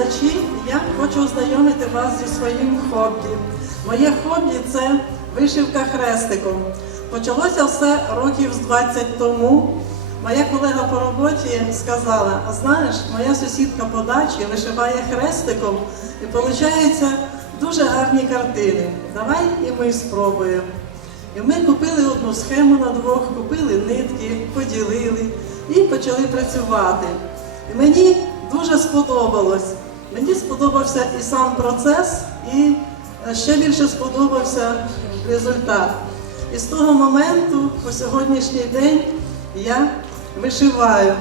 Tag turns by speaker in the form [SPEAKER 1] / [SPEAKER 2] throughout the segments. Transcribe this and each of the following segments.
[SPEAKER 1] глядачі, я хочу ознайомити вас зі своїм хобі. Моє хобі це вишивка хрестиком. Почалося все років з 20 тому. Моя колега по роботі сказала: а знаєш, моя сусідка по дачі вишиває хрестиком і виходить дуже гарні картини. Давай і ми спробуємо. І ми купили одну схему на двох, купили нитки, поділили і почали працювати. І мені дуже сподобалось. Мені сподобався і сам процес, і е, ще більше сподобався результат. І з того моменту по сьогоднішній день я вишиваю.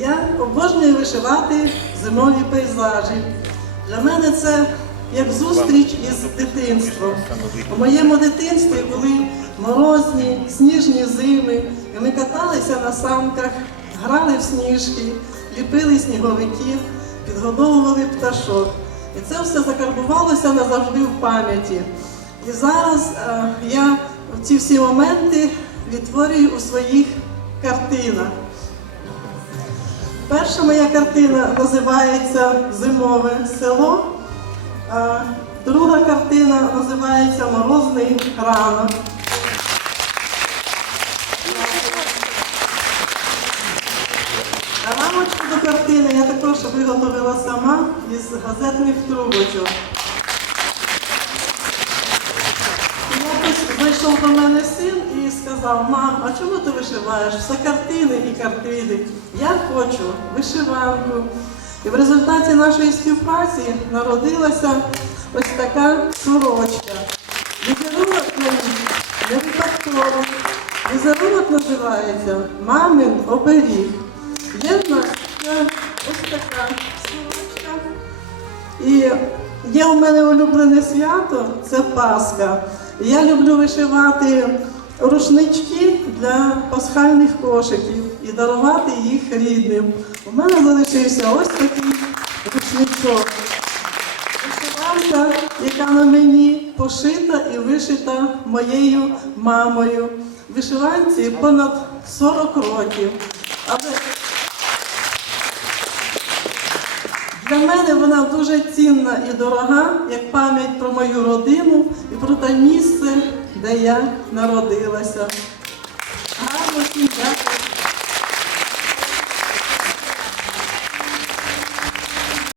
[SPEAKER 1] Я обожнюю вишивати зимові пейзажі. Для мене це як зустріч із дитинством. У моєму дитинстві були морозні, сніжні зими, і ми каталися на санках, грали в сніжки, ліпили сніговиків, підгодовували пташок. І це все закарбувалося назавжди в пам'яті. І зараз е, я ці всі моменти відтворюю у своїх картинах. Перша моя картина називається Зимове село, а друга картина називається Морозний ранок. А картини я також виготовила сама із газетних трубочок. Якось зайшов до мене син і сказав, мам, а чому ти вишиваєш? Все картини і картини. Я хочу вишиванку. І в результаті нашої співпраці народилася ось така сорочка. Візерунок не випадково. Візерунок називається Мамин оберіг. Ще ось така сорочка. І є у мене улюблене свято це Пасха. Я люблю вишивати рушнички для пасхальних кошиків і дарувати їх рідним. У мене залишився ось такий рушничок. Вишиванка, яка на мені пошита і вишита моєю мамою. Вишиванці понад 40 років. Але Для мене вона дуже цінна і дорога, як пам'ять про мою родину і про те місце, де я народилася. Гарно всім